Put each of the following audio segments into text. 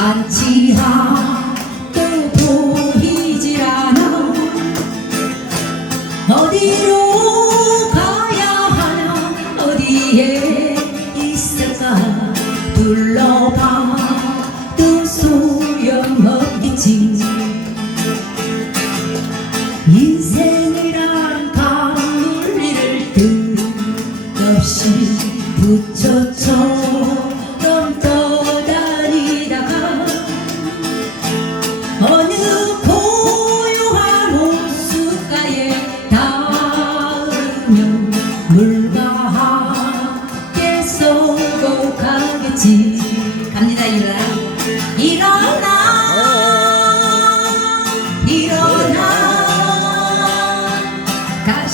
한치하도 보이질 않아 어디로 가야 하나 어디에 있을까? 둘러봐도 소용없겠지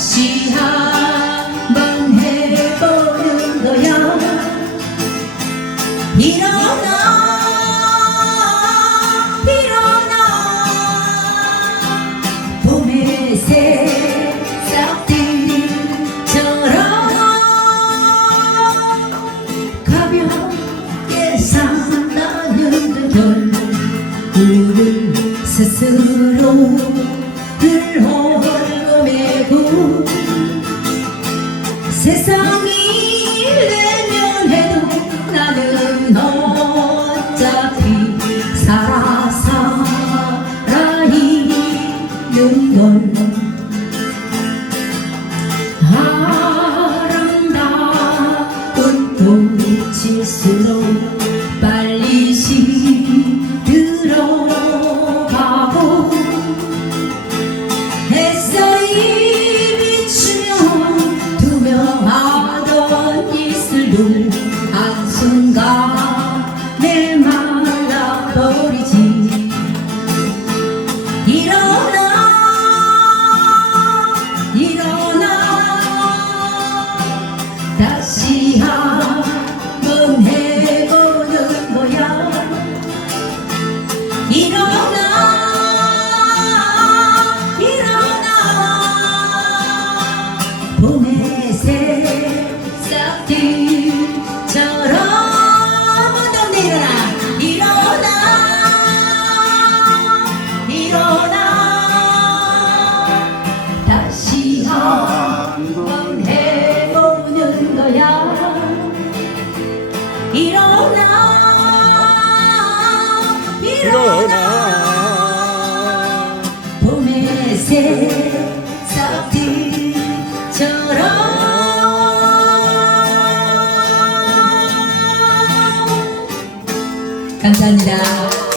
다시 한번 해보는 거야. 일어나 세상이 외면해도 나는 어차피 살아 살아 있는 걸. 아름다운 도치스러운 내 새싹들처럼 감사합니다.